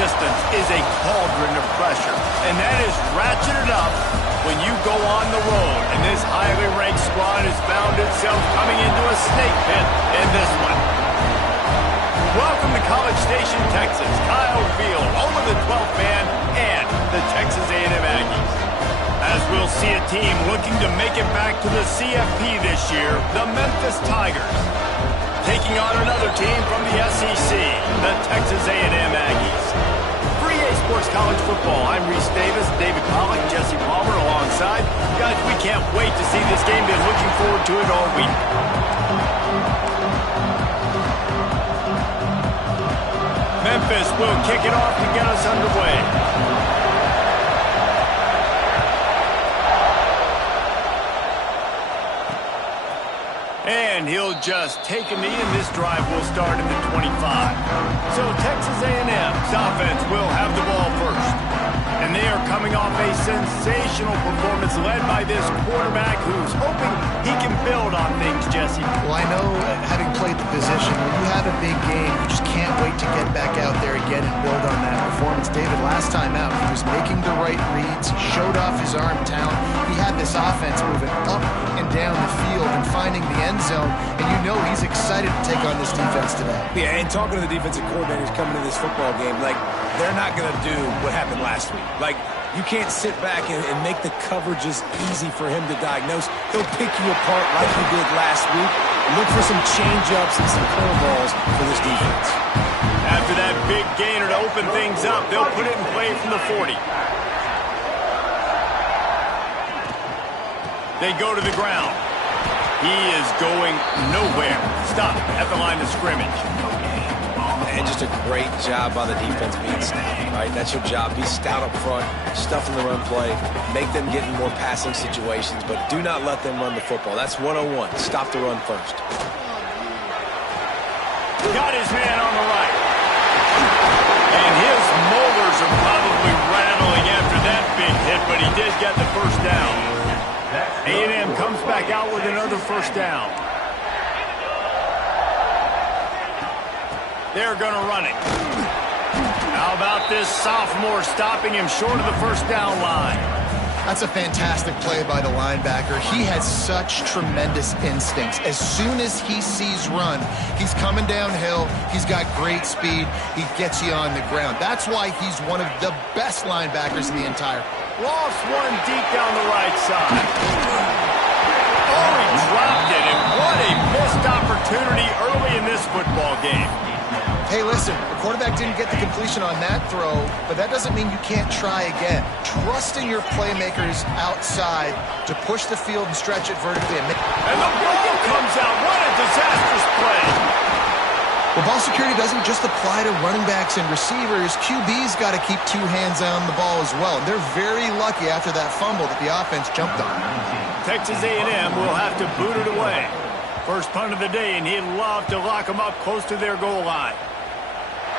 resistance is a cauldron of pressure, and that is ratcheted up when you go on the road. And this highly ranked squad has found itself coming into a snake pit in this one. Welcome to College Station, Texas, Kyle Field, home of the 12th man and the Texas A&M Aggies. As we'll see a team looking to make it back to the CFP this year, the Memphis Tigers, taking on another team from the SEC, the Texas A&M Aggies. For EA Sports College Football, I'm Reese Davis, David Pollock, Jesse Palmer alongside. Guys, we can't wait to see this game. Been looking forward to it all week. Memphis will kick it off to get us underway. And he'll just take a knee, and this drive will start in the 25. So Texas A&M's offense will have the ball first. And they are coming off a sensational performance led by this quarterback who's hoping he can build on things, Jesse. Well, I know, having played the position, when you have a big game, you just can't wait to get back out there again and build on that performance. David, last time out, he was making the right reads. He showed off his arm talent. He had this offense moving up and down the field and finding the end zone, and you know he's excited to take on this defense today. Yeah, and talking to the defensive coordinators coming to this football game, like, they're not going to do what happened last week. Like, you can't sit back and make the coverages easy for him to diagnose. He'll pick you apart like he did last week. Look for some change-ups and some curveballs for this defense. After that big gainer to open things up, they'll put it in play from the 40. They go to the ground. He is going nowhere. Stop at the line of scrimmage. And just a great job by the defense being stout, right? That's your job. Be stout up front, stuff in the run play, make them get in more passing situations, but do not let them run the football. That's 101. Stop the run first. Got his man on the right. And his molars are probably rattling after that big hit, but he did get the first down. A&M comes back out with another first down. They're going to run it. How about this sophomore stopping him short of the first down line? That's a fantastic play by the linebacker. He has such tremendous instincts. As soon as he sees run, he's coming downhill. He's got great speed. He gets you on the ground. That's why he's one of the best linebackers in the entire. Lost one deep down the right side. Oh, he dropped it, and what a missed opportunity early in this football game. Hey, listen, the quarterback didn't get the completion on that throw, but that doesn't mean you can't try again. Trusting your playmakers outside to push the field and stretch it vertically. And the ball comes out. What a disastrous play. Well, ball security doesn't just apply to running backs and receivers. QB's got to keep two hands on the ball as well. And they're very lucky after that fumble that the offense jumped on. Texas A&M will have to boot it away. First punt of the day, and he'd love to lock them up close to their goal line.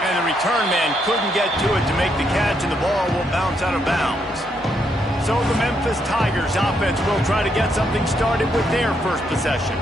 And the return man couldn't get to it to make the catch, and the ball will bounce out of bounds. So the Memphis Tigers offense will try to get something started with their first possession.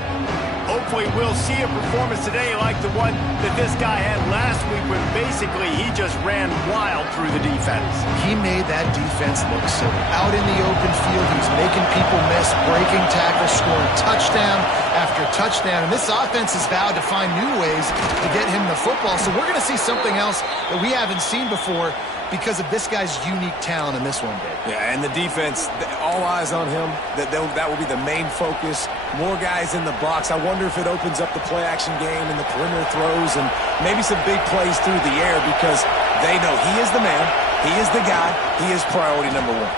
Hopefully we'll see a performance today like the one that this guy had last week when basically he just ran wild through the defense. He made that defense look silly. Out in the open field, he was making people miss, breaking tackles, scoring touchdown after touchdown. And this offense has vowed to find new ways to get him the football. So we're going to see something else that we haven't seen before because of this guy's unique talent in this one. Yeah, and the defense, all eyes on him. That will be the main focus. More guys in the box. I wonder if it opens up the play-action game and the perimeter throws and maybe some big plays through the air because they know he is the man, he is the guy, he is priority number one.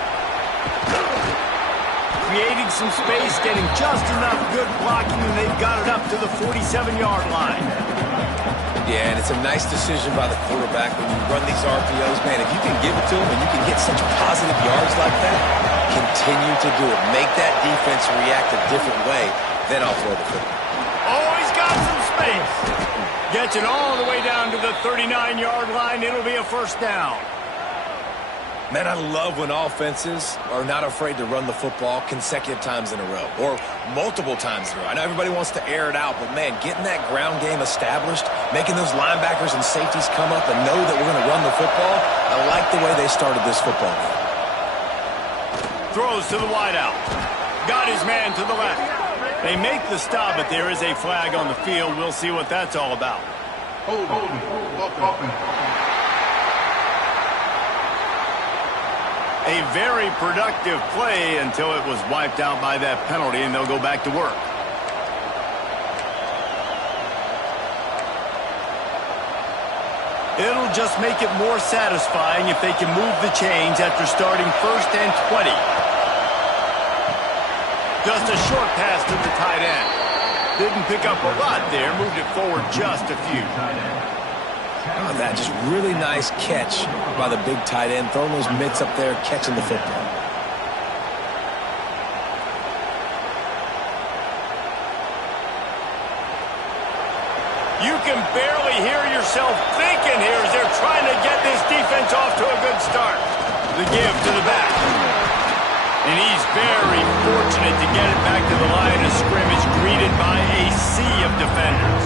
Creating some space, getting just enough good blocking, and they've got it up to the 47-yard line. Yeah, and it's a nice decision by the quarterback when you run these RPOs. Man, if you can give it to him and you can get such positive yards like that, continue to do it. Make that defense react a different way, then I'll throw the football. Oh, he's got some space. Gets it all the way down to the 39-yard line. It'll be a first down. Man, I love when offenses are not afraid to run the football consecutive times in a row or multiple times in a row. I know everybody wants to air it out, but, man, getting that ground game established, making those linebackers and safeties come up and know that we're going to run the football, I like the way they started this football game. Throws to the wideout. Got his man to the left. They make the stop, but there is a flag on the field. We'll see what that's all about. A very productive play until it was wiped out by that penalty, and they'll go back to work. It'll just make it more satisfying if they can move the chains after starting 1st and 20. Just a short pass to the tight end. Didn't pick up a lot there, moved it forward just a few. Oh, that just really nice catch by the big tight end, throwing those mitts up there, catching the football. You can barely hear yourself thinking here as they're trying to get this defense off to a good start. The give to the back. And he's very fortunate to get it back to the line of scrimmage, greeted by a sea of defenders.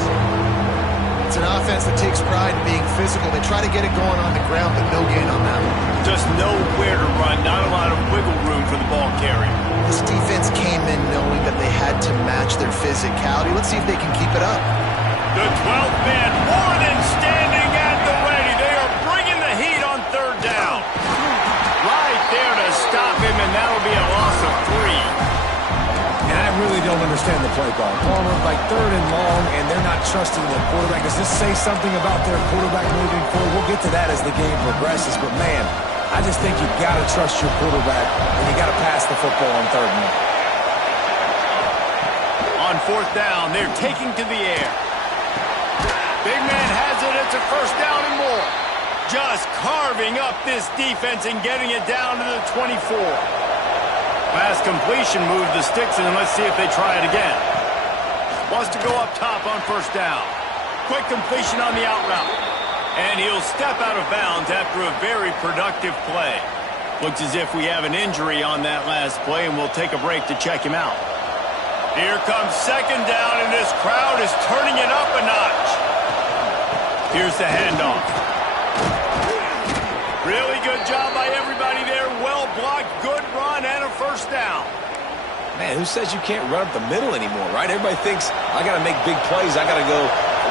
It's an offense that takes pride in being physical. They try to get it going on the ground, but no gain on that one. Just nowhere to run, not a lot of wiggle room for the ball carrier. This defense came in knowing that they had to match their physicality. Let's see if they can keep it up. The 12th man more than standing at the ready. They are bringing the heat on 3rd down. Right there to stop him, and that'll be a loss of 3. And I really don't understand the play call. Palmer, like 3rd and long, and they're not trusting the quarterback. Does this say something about their quarterback moving forward? We'll get to that as the game progresses. But, man, I just think you've got to trust your quarterback, and you got to pass the football on 3rd and long. On 4th down, they're taking to the air. Big man has it. It's a 1st down and more. Just carving up this defense and getting it down to the 24. Pass completion moved the sticks, and let's see if they try it again. Wants to go up top on 1st down. Quick completion on the out route. And he'll step out of bounds after a very productive play. Looks as if we have an injury on that last play, and we'll take a break to check him out. Here comes 2nd down, and this crowd is turning it up a notch. Here's the handoff. Really good job by everybody there. Well blocked, good run, and a 1st down. Man, who says you can't run up the middle anymore, right? Everybody thinks, I got to make big plays. I got to go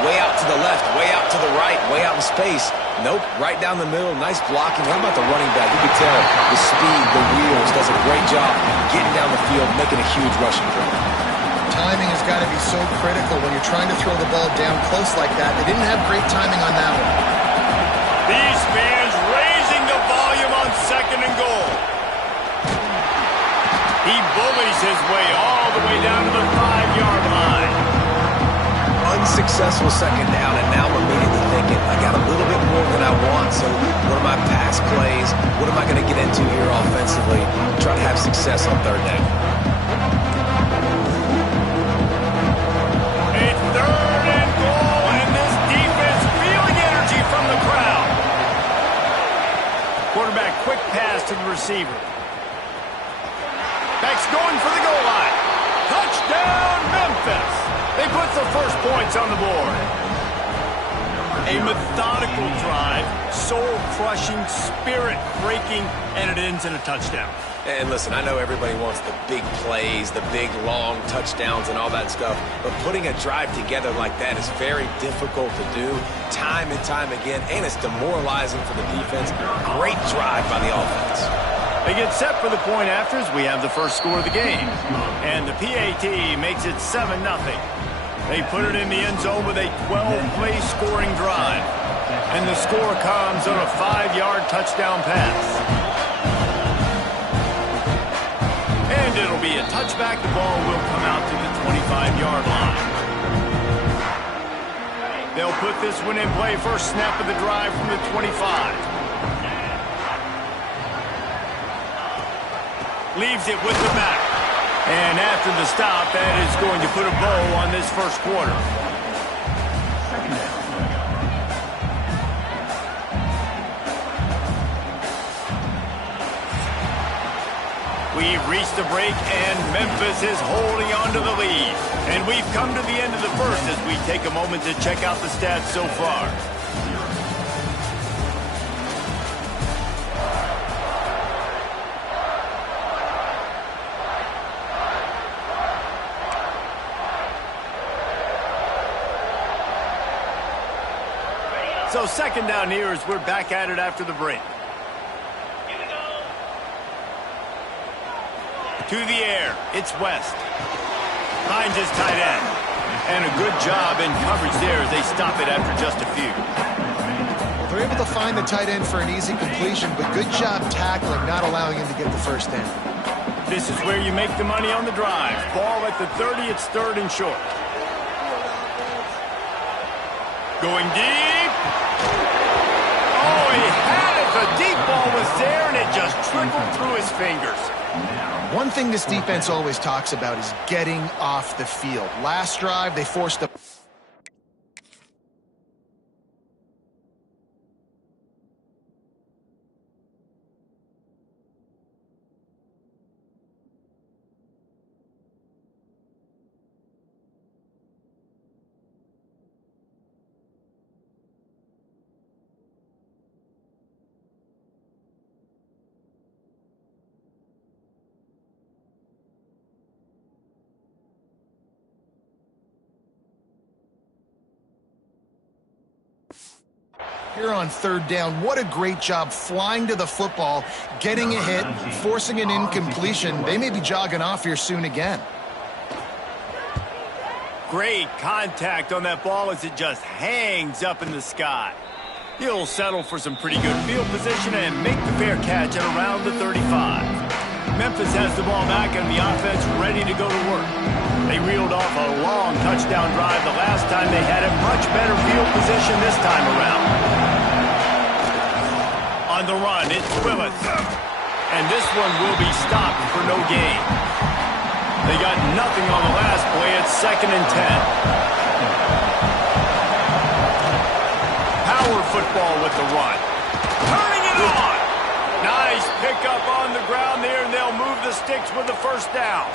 way out to the left, way out to the right, way out in space. Nope, right down the middle, nice blocking. How about the running back? You can tell the speed, the wheels, does a great job getting down the field, making a huge rushing play. Timing has got to be so critical when you're trying to throw the ball down close like that. They didn't have great timing on that one. These fans raising the volume on 2nd and goal. He bullies his way all the way down to the 5-yard line. Unsuccessful 2nd down, and now I'm immediately thinking, I got a little bit more than I want, so what are my pass plays? What am I going to get into here offensively? Try to have success on 3rd down. It's 3rd and goal, and this defense feeling energy from the crowd. Quarterback quick pass to the receiver. Back's going for the goal line. Touchdown, Memphis. They put the 1st points on the board. A methodical drive, soul-crushing, spirit-breaking, and it ends in a touchdown. And listen, I know everybody wants the big plays, the big, long touchdowns and all that stuff, but putting a drive together like that is very difficult to do time and time again, and it's demoralizing for the defense. Great drive by the offense. They get set for the point after as we have the first score of the game. And the PAT makes it 7-0. They put it in the end zone with a 12-play scoring drive. And the score comes on a 5-yard touchdown pass. And it'll be a touchback. The ball will come out to the 25-yard line. They'll put this one in play. First snap of the drive from the 25. Leaves it with the back. And after the stop, that is going to put a bow on this first quarter. We've reached the break, and Memphis is holding on to the lead. And we've come to the end of the first as we take a moment to check out the stats so far. So second down here as we're back at it after the break. To the air, it's West. Finds his tight end. And a good job in coverage there as they stop it after just a few. Well, they're able to find the tight end for an easy completion, but good job tackling, not allowing him to get the first down. This is where you make the money on the drive. Ball at the 30, it's third and short. Going deep. Oh, he had it. The deep ball was there, and it just trickled through his fingers. One thing this defense always talks about is getting off the field. Last drive, they forced a... Here on third down, what a great job flying to the football, getting a hit, forcing an incompletion. They may be jogging off here soon again. Great contact on that ball as it just hangs up in the sky. He'll settle for some pretty good field position and make the fair catch at around the 35. Memphis has the ball back and the offense ready to go to work. They reeled off a long touchdown drive the last time. They had a much better field position this time around. On the run, it's Willis. And this one will be stopped for no gain. They got nothing on the last play. It's 2nd and 10. Power football with the run. Turning it on. Nice pickup on the ground there, and they'll move the sticks with the first down.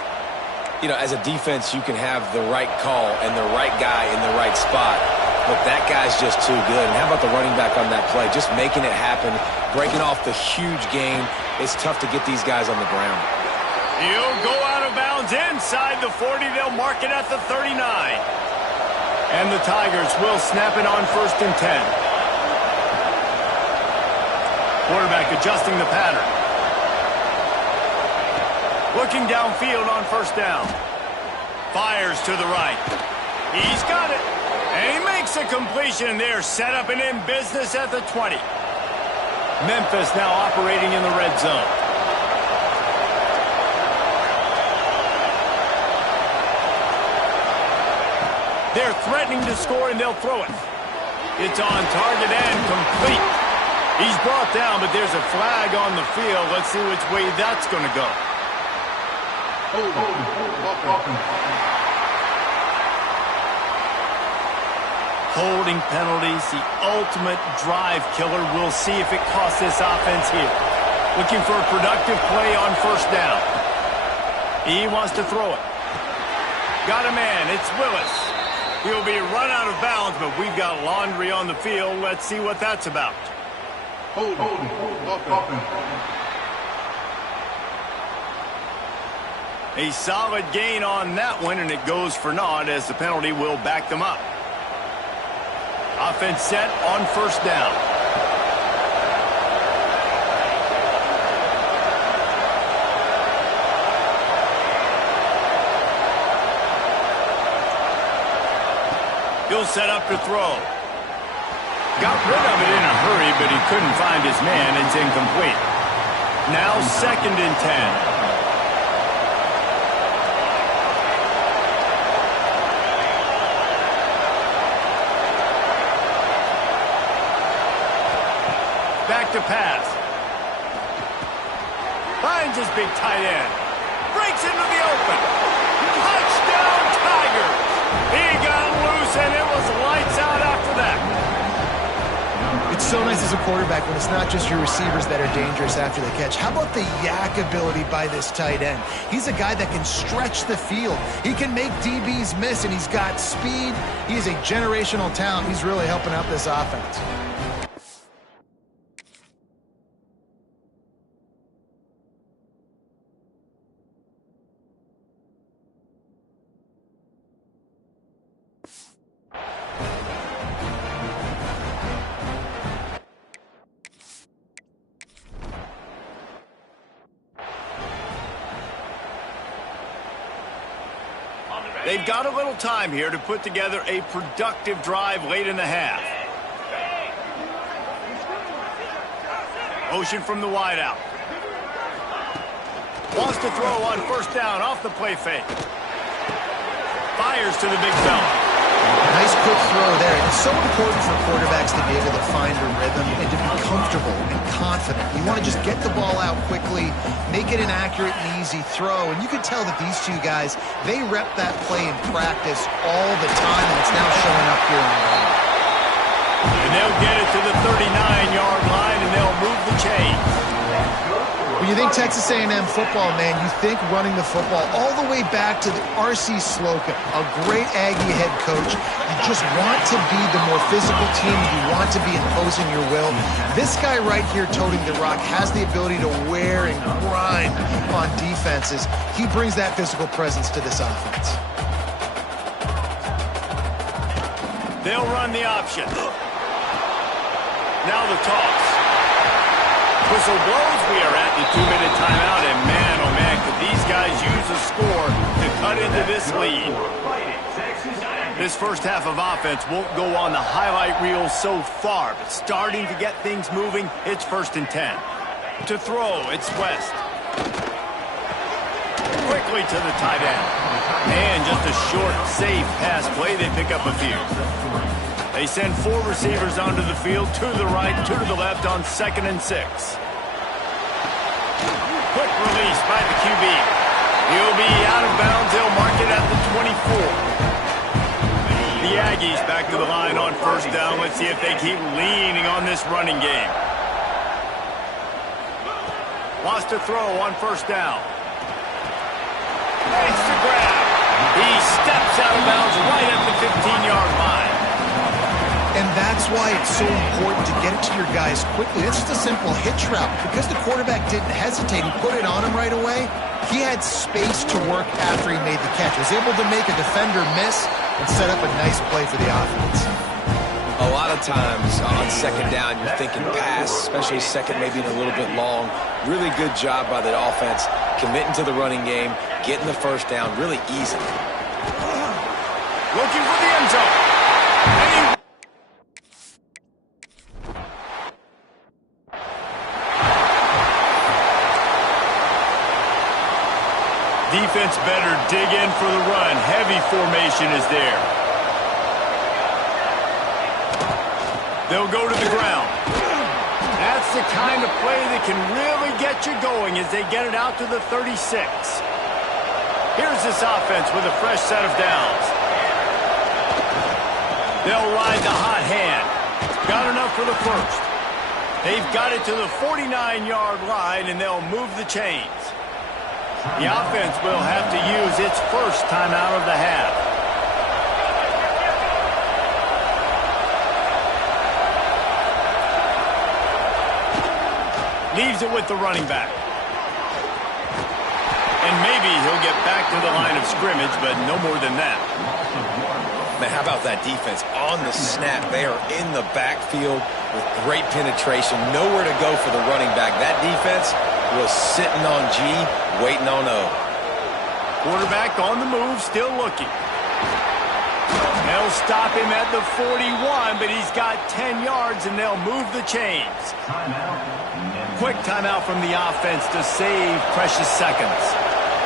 You know, as a defense, you can have the right call and the right guy in the right spot, but that guy's just too good. And how about the running back on that play? Just making it happen, breaking off the huge gain. It's tough to get these guys on the ground. He'll go out of bounds inside the 40. They'll mark it at the 39. And the Tigers will snap it on 1st and 10. Quarterback adjusting the pattern. Looking downfield on 1st down. Fires to the right. He's got it. And he makes a completion there. Set up and in business at the 20. Memphis now operating in the red zone. They're threatening to score, and they'll throw it. It's on target and complete. He's brought down, but there's a flag on the field. Let's see which way that's going to go. Holding penalties, the ultimate drive killer. We'll see if it costs this offense here. Looking for a productive play on 1st down. He wants to throw it. Got a man. It's Willis. He'll be run out of bounds, but we've got laundry on the field. Let's see what that's about. A solid gain on that one, and it goes for naught as the penalty will back them up. Offense set on 1st down. He'll set up to throw. Got rid of it in a hurry, but he couldn't find his man. It's incomplete. Now 2nd and 10. Back to pass. Finds his big tight end. Breaks into the open. Touchdown, Tigers. He got loose, and it was lights out after that. It's so nice as a quarterback when it's not just your receivers that are dangerous after the catch. How about the yak ability by this tight end? He's a guy that can stretch the field. He can make DBs miss, and he's got speed. He is a generational talent. He's really helping out this offense. They've got a little time here to put together a productive drive late in the half. Motion from the wideout. Wants to throw on first down off the play fake. Fires to the big fella. Nice quick throw there. It's so important for quarterbacks to be able to find a rhythm and to be comfortable and confident. You want to just get the ball out quickly, make it an accurate and easy throw. And you can tell that these two guys, they rep that play in practice all the time, and it's now showing up here on the line. And they'll get it to the 39-yard line, and they'll move the chains. When you think Texas A&M football, man, you think running the football all the way back to the R.C. Slocum, a great Aggie head coach. You just want to be the more physical team. You want to be imposing your will. This guy right here toting the rock has the ability to wear and grind on defenses. He brings that physical presence to this offense. They'll run the option. Now the toss. Whistle blows. We are at the 2-minute timeout, and man, oh man, could these guys use a score to cut into this lead. This first half of offense won't go on the highlight reel so far, but starting to get things moving, it's 1st and 10. To throw, it's West. Quickly to the tight end. And just a short, safe pass play, they pick up a few. They send 4 receivers onto the field, 2 to the right, 2 to the left on 2nd and 6. Quick release by the QB. He'll be out of bounds. They'll mark it at the 24. The Aggies back to the line on first down. Let's see if they keep leaning on this running game. Wants to throw on first down. Makes the grab. He steps out of bounds right at the 15-yard line. And that's why it's so important to get it to your guys quickly. It's just a simple hitch route. Because the quarterback didn't hesitate, he put it on him right away. He had space to work after he made the catch. He was able to make a defender miss and set up a nice play for the offense. A lot of times on second down, you're thinking pass, especially second, maybe a little bit long. Really good job by the offense, committing to the running game, getting the first down really easy. Looking for the end zone. Defense better dig in for the run. Heavy formation is there. They'll go to the ground. That's the kind of play that can really get you going as they get it out to the 36. Here's this offense with a fresh set of downs. They'll ride the hot hand. Got enough for the first. They've got it to the 49-yard line, and they'll move the chains. The offense will have to use its first timeout of the half. Leaves it with the running back. And maybe he'll get back to the line of scrimmage, but no more than that. Man, how about that defense? On the snap, they are in the backfield with great penetration. Nowhere to go for the running back. That defense was sitting on G, waiting on O. Quarterback on the move, still looking. They'll stop him at the 41, but he's got 10 yards, and they'll move the chains. Quick timeout from the offense to save precious seconds.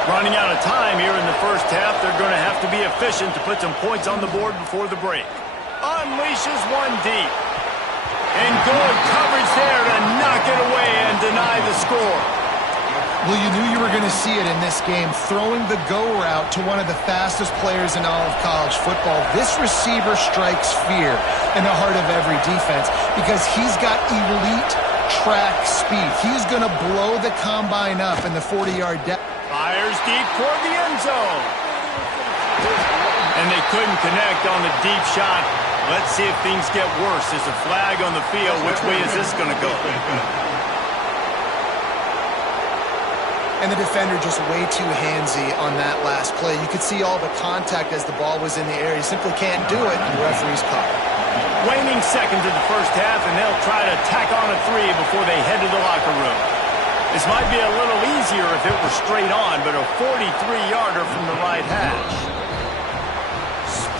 Running out of time here in the first half. They're going to have to be efficient to put some points on the board before the break. Unleashes one deep. And good coverage there to knock it away and deny the score. Well, you knew you were going to see it in this game, throwing the go route to one of the fastest players in all of college football. This receiver strikes fear in the heart of every defense because he's got elite track speed. He's going to blow the combine up in the 40-yard depth. Fires deep toward the end zone. And they couldn't connect on the deep shot. Let's see if things get worse. There's a flag on the field. Which way is this going to go? And the defender just way too handsy on that last play. You could see all the contact as the ball was in the air. He simply can't do it, and the referee's caught. Waning seconds in the first half, and they'll try to tack on a 3 before they head to the locker room. This might be a little easier if it were straight on, but a 43-yarder from the right hash.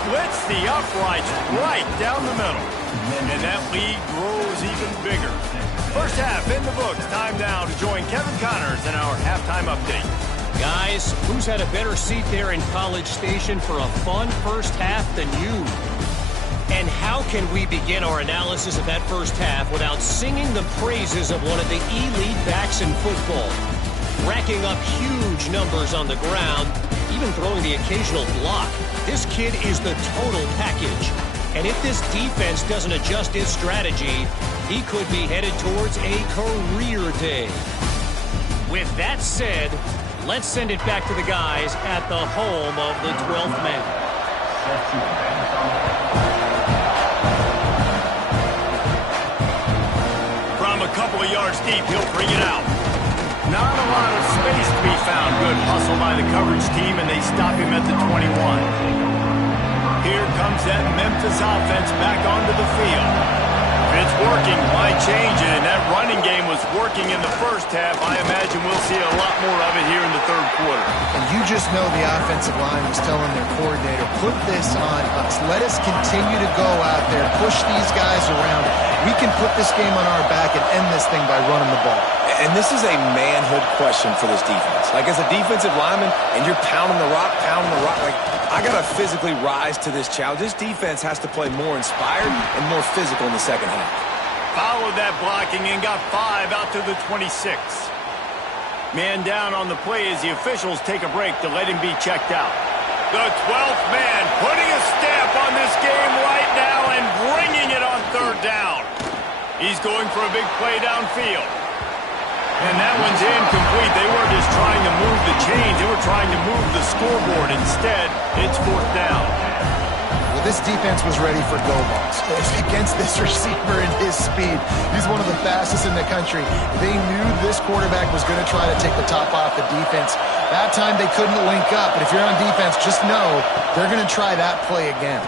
splits the uprights right down the middle. And that lead grows even bigger. First half in the books. Time now to join Kevin Connors in our halftime update. Guys, who's had a better seat there in College Station for a fun first half than you? And how can we begin our analysis of that first half without singing the praises of one of the elite backs in football? Racking up huge numbers on the ground, even throwing the occasional block. This kid is the total package. And if this defense doesn't adjust his strategy, he could be headed towards a career day. With that said, let's send it back to the guys at the home of the 12th man. From a couple of yards deep, he'll bring it out. Not a lot of space to be found. Good hustle by the coverage team, and they stop him at the 21. Here comes that Memphis offense back onto the field. If it's working, why change it? And that running game was working in the first half. I imagine we'll see a lot more of it here in the third quarter. And you just know the offensive line was telling their coordinator, put this on us. Let us continue to go out there, push these guys around. We can put this game on our back and end this thing by running the ball. And this is a manhood question for this defense. Like, as a defensive lineman, and you're pounding the rock, like, I got to physically rise to this challenge. This defense has to play more inspired and more physical in the second half. Followed that blocking and got 5 out to the 26. Man down on the play as the officials take a break to let him be checked out. The 12th man putting a stamp on this game right now and bringing it on third down. He's going for a big play downfield. And that one's incomplete. They weren't just trying to move the chains. They were trying to move the scoreboard. Instead, it's fourth down. Well, this defense was ready for go balls. Against this receiver and his speed. He's one of the fastest in the country. They knew this quarterback was going to try to take the top off the defense. That time they couldn't link up. But if you're on defense, just know they're going to try that play again.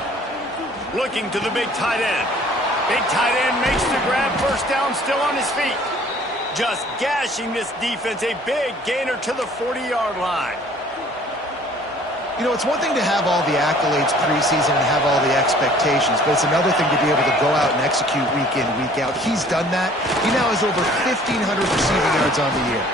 Looking to the big tight end. Big tight end makes the grab. First down, still on his feet. Just gashing this defense, a big gainer to the 40-yard line. You know, it's one thing to have all the accolades preseason and have all the expectations, but it's another thing to be able to go out and execute week in, week out. He's done that. He now has over 1,500 receiving yards on the year.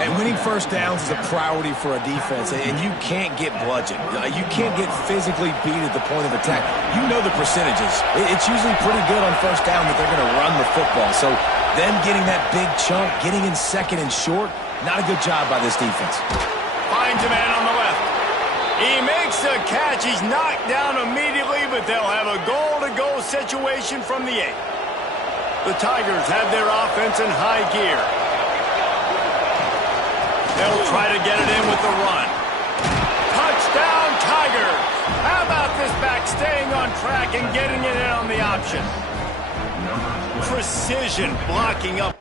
And winning first downs is a priority for a defense, and you can't get bludgeoned. You can't get physically beat at the point of attack. You know the percentages. It's usually pretty good on first down that they're going to run the football. So them getting that big chunk, getting in second and short, not a good job by this defense. Finds a man on the left. He makes the catch. He's knocked down immediately, but they'll have a goal-to-go situation from the 8. The Tigers have their offense in high gear. They'll try to get it in with the run. Touchdown, Tigers! How about this back staying on track and getting it in on the option? Precision blocking up.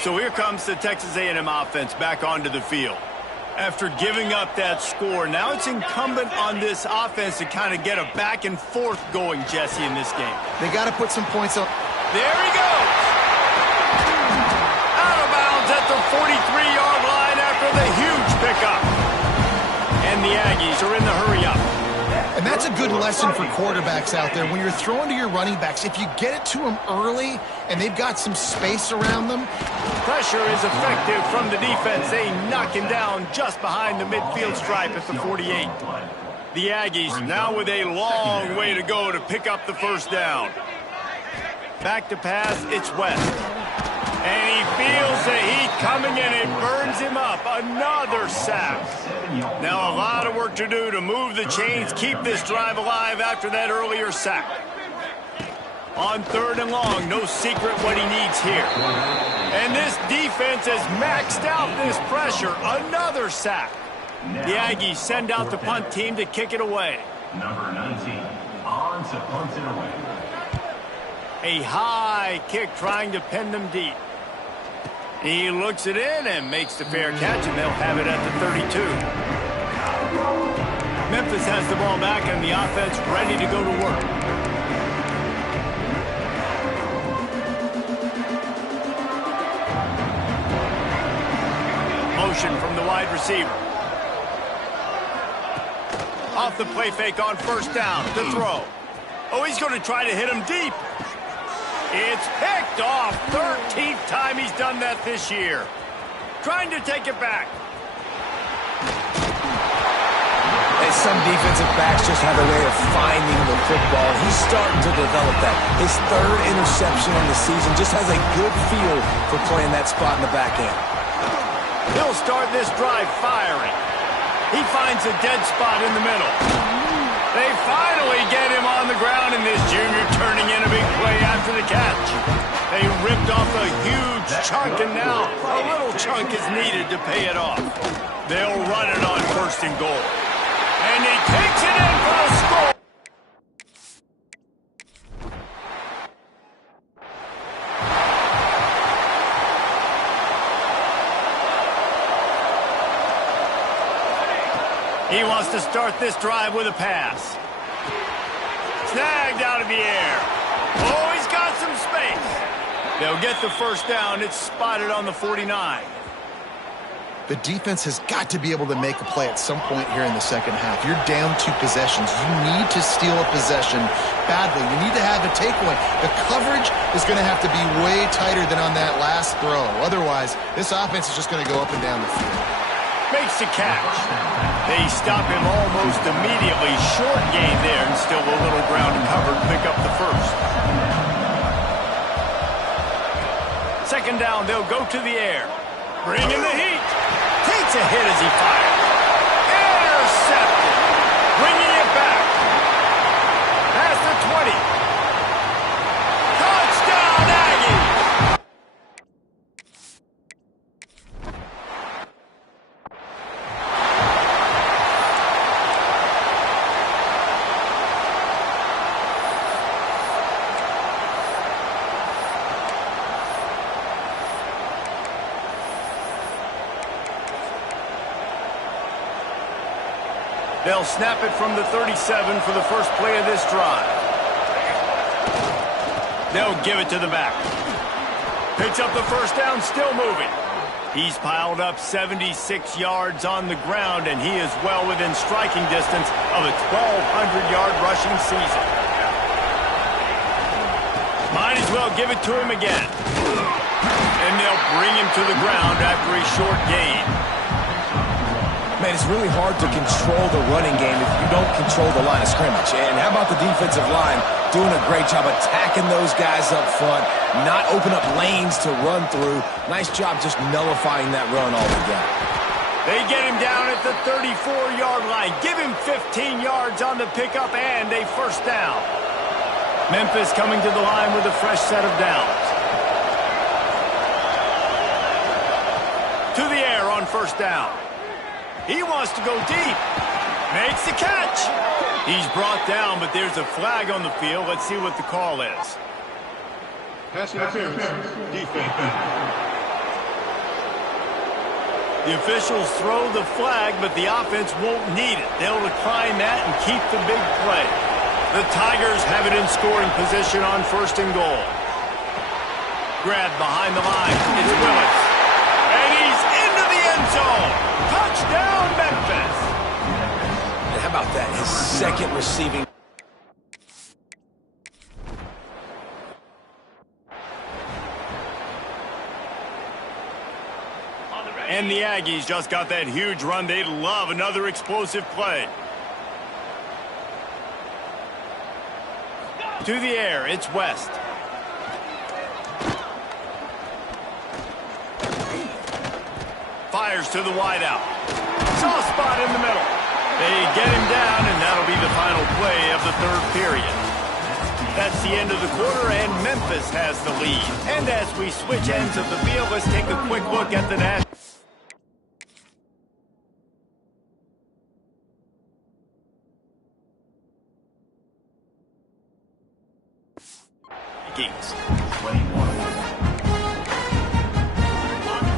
So here comes the Texas A&M offense back onto the field. After giving up that score, now it's incumbent on this offense to kind of get a back and forth going, Jesse, in this game. They got to put some points on. There he goes! Out of bounds at the 43-yard line after the huge pickup. And the Aggies are in the hurry-up. And that's a good lesson for quarterbacks out there. When you're throwing to your running backs, if you get it to them early and they've got some space around them. Pressure is effective from the defense. They knock him down just behind the midfield stripe at the 48. The Aggies now with a long way to go to pick up the first down. Back to pass, it's West. And he feels the heat coming in. It burns him up. Another sack. Now a lot of work to do to move the chains, keep this drive alive after that earlier sack. On third and long, no secret what he needs here. And this defense has maxed out this pressure. Another sack. The Aggies send out the punt team to kick it away. Number 19, on to punt it away. A high kick trying to pin them deep. He looks it in and makes the fair catch, and they'll have it at the 32. Memphis has the ball back, and the offense ready to go to work. motion from the wide receiver. Off the play fake on first down to throw. Oh, he's going to try to hit him deep. It's picked off. 13th time he's done that this year. Trying to take it back. And some defensive backs just have a way of finding the football. He's starting to develop that. His third interception on the season, just has a good feel for playing that spot in the back end. He'll start this drive firing. He finds a dead spot in the middle. They finally get him on the ground, and this junior turning in a big play after the catch. They ripped off a huge chunk, and now a little chunk is needed to pay it off. They'll run it on first and goal. And he takes it in for a score. He wants to start this drive with a pass. Snagged out of the air. Oh, he's got some space. They'll get the first down. It's spotted on the 49. The defense has got to be able to make a play at some point here in the second half. You're down 2 possessions. You need to steal a possession badly. You need to have a takeaway. The coverage is going to have to be way tighter than on that last throw. Otherwise, this offense is just going to go up and down the field. Makes the catch. They stop him almost immediately. Short gain there, and still a little ground to cover to pick up the first. Second down, they'll go to the air. Bring in the heat. Takes a hit as he fires. Intercepted. Bringing it back. Past the 20. Touchdown, Aggies. They'll snap it from the 37 for the first play of this drive. They'll give it to the back. Picks up the first down, still moving. He's piled up 76 yards on the ground, and he is well within striking distance of a 1,200-yard rushing season. Might as well give it to him again. And they'll bring him to the ground after a short gain. Man, it's really hard to control the running game if you don't control the line of scrimmage. And how about the defensive line doing a great job attacking those guys up front, not open up lanes to run through. Nice job just nullifying that run altogether. They get him down at the 34-yard line. Give him 15 yards on the pickup and a first down. Memphis coming to the line with a fresh set of downs. To the air on first down. He wants to go deep. Makes the catch. He's brought down, but there's a flag on the field. Let's see what the call is. Pass interference. Defense. The officials throw the flag, but the offense won't need it. They'll decline that and keep the big play. The Tigers have it in scoring position on first and goal. Grabbed behind the line. It's Willis. And he's into the end zone. Touchdown, Memphis. And how about that? His second receiving. And the Aggies just got that huge run. They'd love another explosive play. To the air, it's West. Fires to the wideout. Soft spot in the middle. They get him down, and that'll be the final play of the third period. That's the end of the quarter, and Memphis has the lead. And as we switch ends of the field, let's take a quick look at the national.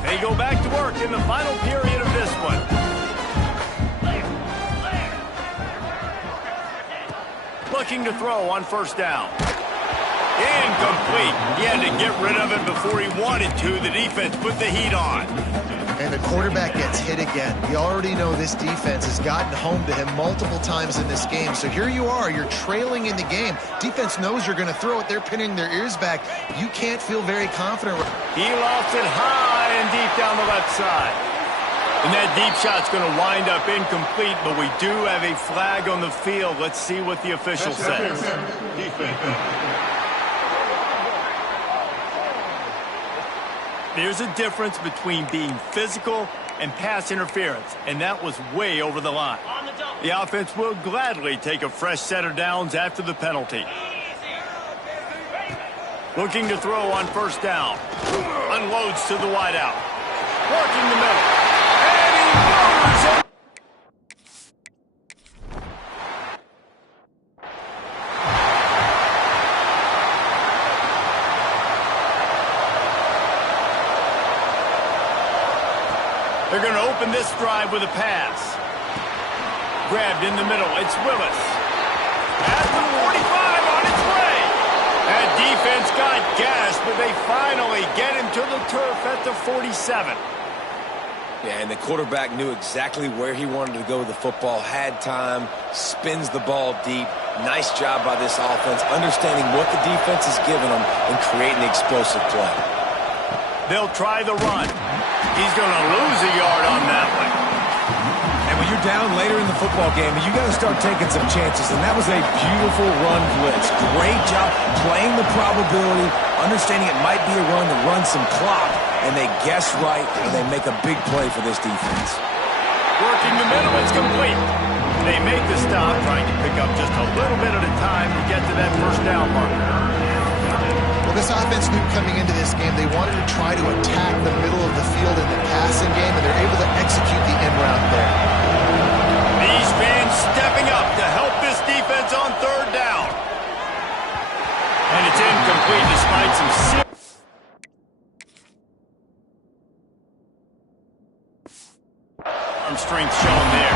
They go back to work in the final period of this one. Looking to throw on first down. Incomplete. He had to get rid of it before he wanted to. The defense put the heat on. And the quarterback gets hit again. We already know this defense has gotten home to him multiple times in this game. So here you are, you're trailing in the game. Defense knows you're going to throw it. They're pinning their ears back. You can't feel very confident. He lost it high and deep down the left side. And that deep shot's going to wind up incomplete, but we do have a flag on the field. Let's see what the official says. There's a difference between being physical and pass interference, and that was way over the line. The offense will gladly take a fresh set of downs after the penalty. Looking to throw on first down. Unloads to the wideout. Working the middle. And he lowers it. They're going to open this drive with a pass. Grabbed in the middle. It's Willis. At the 45 on its way. That defense got gassed, but they finally get him to the turf at the 47. Yeah, and the quarterback knew exactly where he wanted to go with the football, had time, spins the ball deep. Nice job by this offense, understanding what the defense is giving them and creating the explosive play. They'll try the run. He's going to lose a yard on that one. And when you're down later in the football game, you got to start taking some chances, and that was a beautiful run blitz. Great job playing the probability, understanding it might be a run to run some clock, and they guess right, and they make a big play for this defense. Working the middle, it's complete. They make the stop, trying to pick up just a little bit at a time to get to that first down marker. Well, this offense knew coming into this game they wanted to try to attack the middle of the field in the passing game, and they're able to execute the end route there. These fans stepping up to help this defense on third down. And it's incomplete despite some arm strength shown there.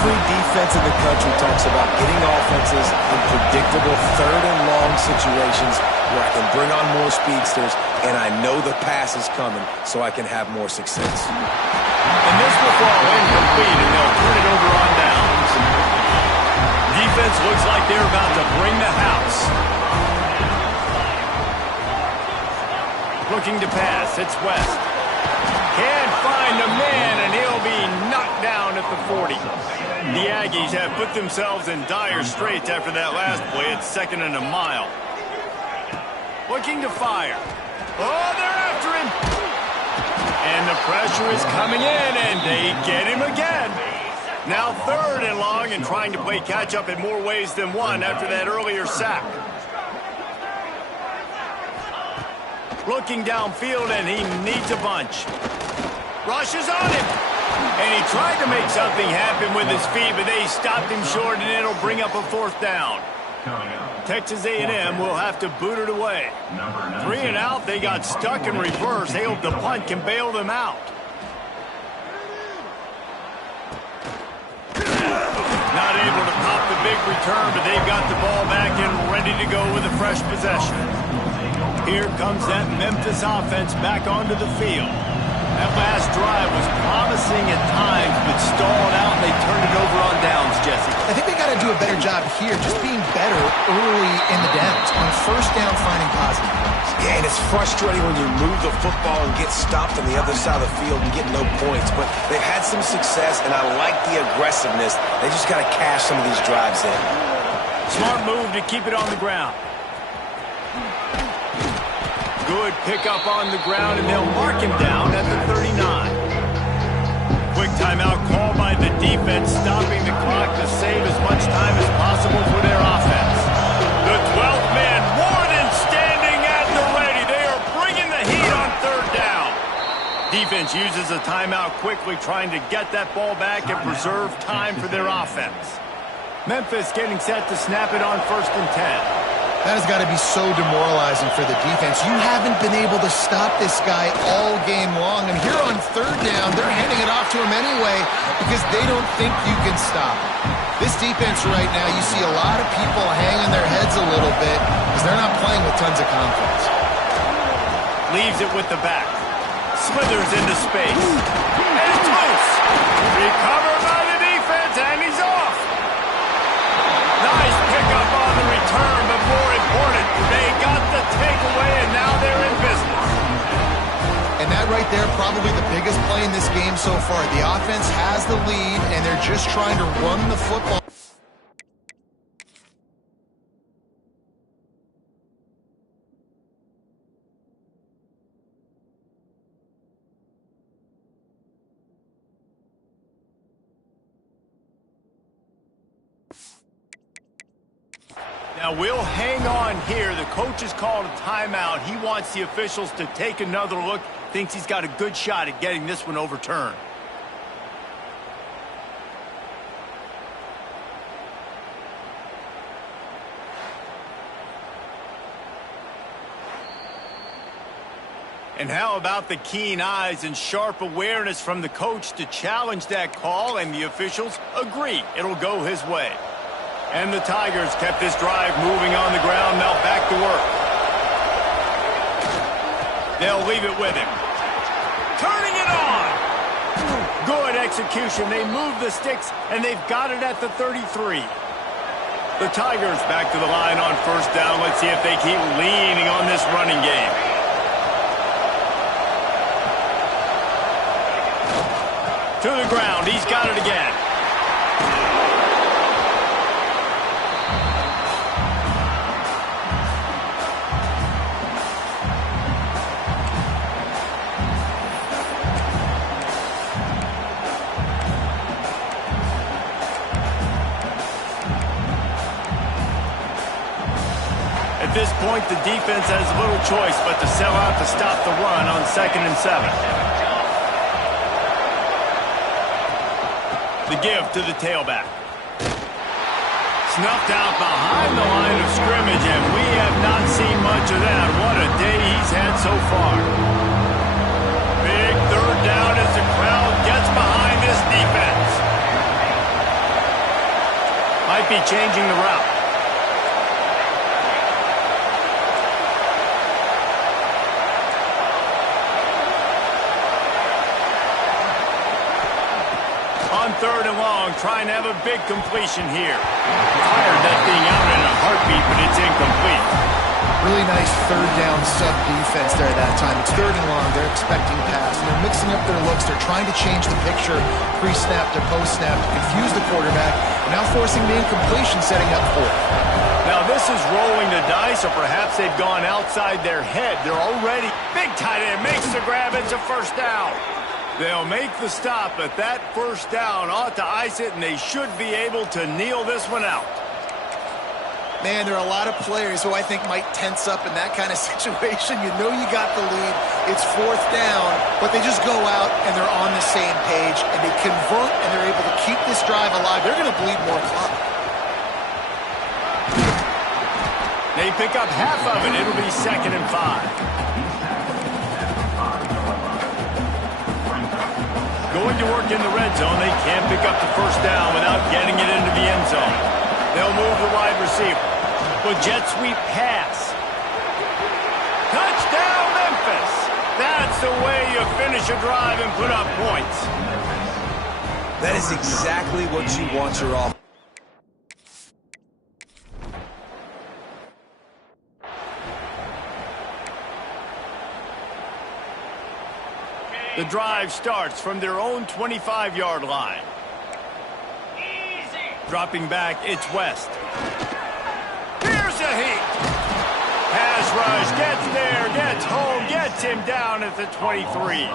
Every defense in the country talks about getting offenses in predictable third and long situations where I can bring on more speedsters and I know the pass is coming so I can have more success. And this will fall incomplete and they'll turn it over on downs. Defense looks like they're about to bring the house. Looking to pass, it's West. Can't find a man and he'll be knocked down at the 40. The Aggies have put themselves in dire straits after that last play. It's second and a mile. Looking to fire. Oh, they're after him. And the pressure is coming in, and they get him again. Now third and long and trying to play catch-up in more ways than one after that earlier sack. Looking downfield, and he needs a bunch. Rushes on him. And he tried to make something happen with his feet, but they stopped him short, and it'll bring up a fourth down. Texas A&M will have to boot it away. 3 and out, they got stuck in reverse. They hope the punt can bail them out. Not able to pop the big return, but they've got the ball back and ready to go with a fresh possession. Here comes that Memphis offense back onto the field. That last drive was promising at times, but stalled out, and they turned it over on downs, Jesse. I think they got to do a better job here, just being better early in the downs. On first down, finding positive plays. Yeah, and it's frustrating when you move the football and get stopped on the other side of the field and get no points. But they've had some success, and I like the aggressiveness. They just got to cash some of these drives in. Smart move to keep it on the ground. Good pickup on the ground, and they'll mark him down at the 39. Quick timeout call by the defense, stopping the clock to save as much time as possible for their offense. The 12th man more than standing at the ready. They are bringing the heat on third down. Defense uses a timeout quickly, trying to get that ball back and preserve time for their offense. Memphis getting set to snap it on first and 10. That has got to be so demoralizing for the defense. You haven't been able to stop this guy all game long. And here on third down, they're handing it off to him anyway because they don't think you can stop him. This defense right now, you see a lot of people hanging their heads a little bit because they're not playing with tons of confidence. Leaves it with the back. Slithers into space. And it's loose. Recovered by the defense, and he's off. Nice pickup on the return, but more important, they got the takeaway, and now they're in business. And that right there, probably the biggest play in this game so far. The offense has the lead, and they're just trying to run the football. Now, we'll hang on here. The coach has called a timeout. He wants the officials to take another look. Thinks he's got a good shot at getting this one overturned. And how about the keen eyes and sharp awareness from the coach to challenge that call, and the officials agree it'll go his way. And the Tigers kept this drive moving on the ground. Now back to work. They'll leave it with him. Turning it on. Good execution. They move the sticks, and they've got it at the 33. The Tigers back to the line on first down. Let's see if they keep leaning on this running game. To the ground. He's got it again. At this point, the defense has little choice but to sell out to stop the run on 2nd and 7. The give to the tailback. Snuffed out behind the line of scrimmage, and we have not seen much of that. What a day he's had so far. Big third down as the crowd gets behind this defense. Might be changing the route. On 3rd and long, trying to have a big completion here. Fired that thing out in a heartbeat, but it's incomplete. Really nice third down sub defense there that time. It's 3rd and long. They're expecting pass. And they're mixing up their looks. They're trying to change the picture pre-snap to post-snap to confuse the quarterback. Now forcing the incompletion, setting up for it. Now this is rolling the dice, or perhaps they've gone outside their head. They're already... Big tight end makes the grab. It's a first down. They'll make the stop, but that first down ought to ice it, and they should be able to kneel this one out. Man, there are a lot of players who I think might tense up in that kind of situation. You know you got the lead. It's 4th down, but they just go out, and they're on the same page, and they convert, and they're able to keep this drive alive. They're going to bleed more clock. They pick up half of it. It'll be 2nd and 5. Going to work in the red zone. They can't pick up the first down without getting it into the end zone. They'll move the wide receiver. With jet sweep pass. Touchdown, Memphis. That's the way you finish a drive and put up points. That is exactly what you want your offense. The drive starts from their own 25-yard line. Dropping back, it's West. Here's a heat. Pass rush, gets there, gets home, gets him down at the 23.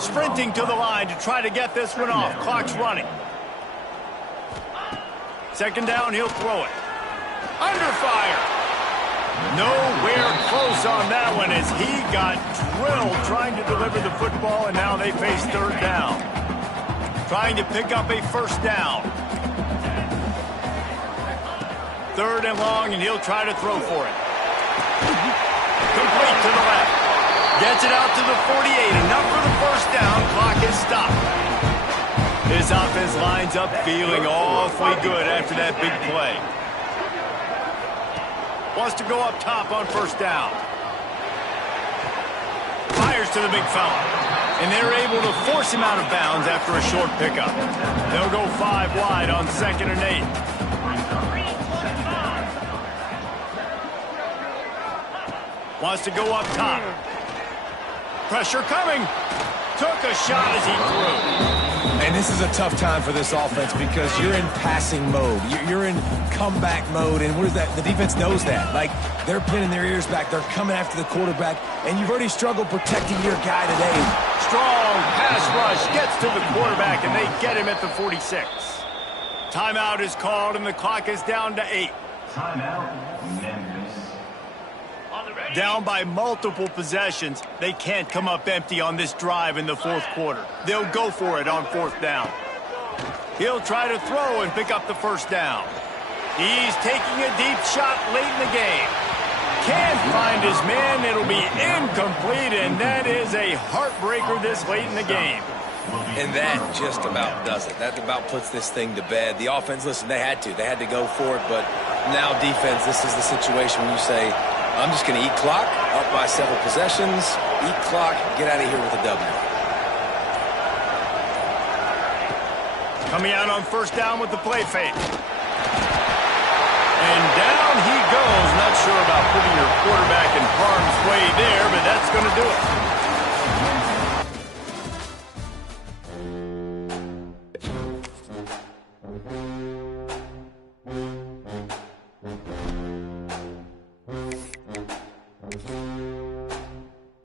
Sprinting to the line to try to get this one off. Clock's running. 2nd down, he'll throw it. Under fire. Nowhere close on that one as he got drilled trying to deliver the football, and now they face 3rd down. Trying to pick up a first down. 3rd and long, and he'll try to throw for it. Complete to the left. Gets it out to the 48. Enough for the first down. Clock is stopped. His offense lines up feeling awfully good after that big play. Wants to go up top on first down. Fires to the big fella. And they're able to force him out of bounds after a short pickup. They'll go 5 wide on 2nd and 8. Wants to go up top. Pressure coming. Took a shot as he threw. And this is a tough time for this offense because you're in passing mode. You're in comeback mode, and what is that? The defense knows that. Like, they're pinning their ears back. They're coming after the quarterback, and you've already struggled protecting your guy today. Strong pass rush gets to the quarterback, and they get him at the 46. Timeout is called, and the clock is down to 8. Timeout, Memphis. Down by multiple possessions, they can't come up empty on this drive in the 4th quarter. They'll go for it on 4th down. He'll try to throw and pick up the 1st down. He's taking a deep shot late in the game. Can't find his man. It'll be incomplete, and that is a heartbreaker this late in the game. And that just about does it. That about puts this thing to bed. The offense, listen, they had to go for it, but now defense, this is the situation when you say, I'm just going to eat clock, up by several possessions, eat clock, get out of here with a W. Coming out on 1st down with the play fake. And down he goes. Not sure about putting your quarterback in harm's way there, but that's going to do it.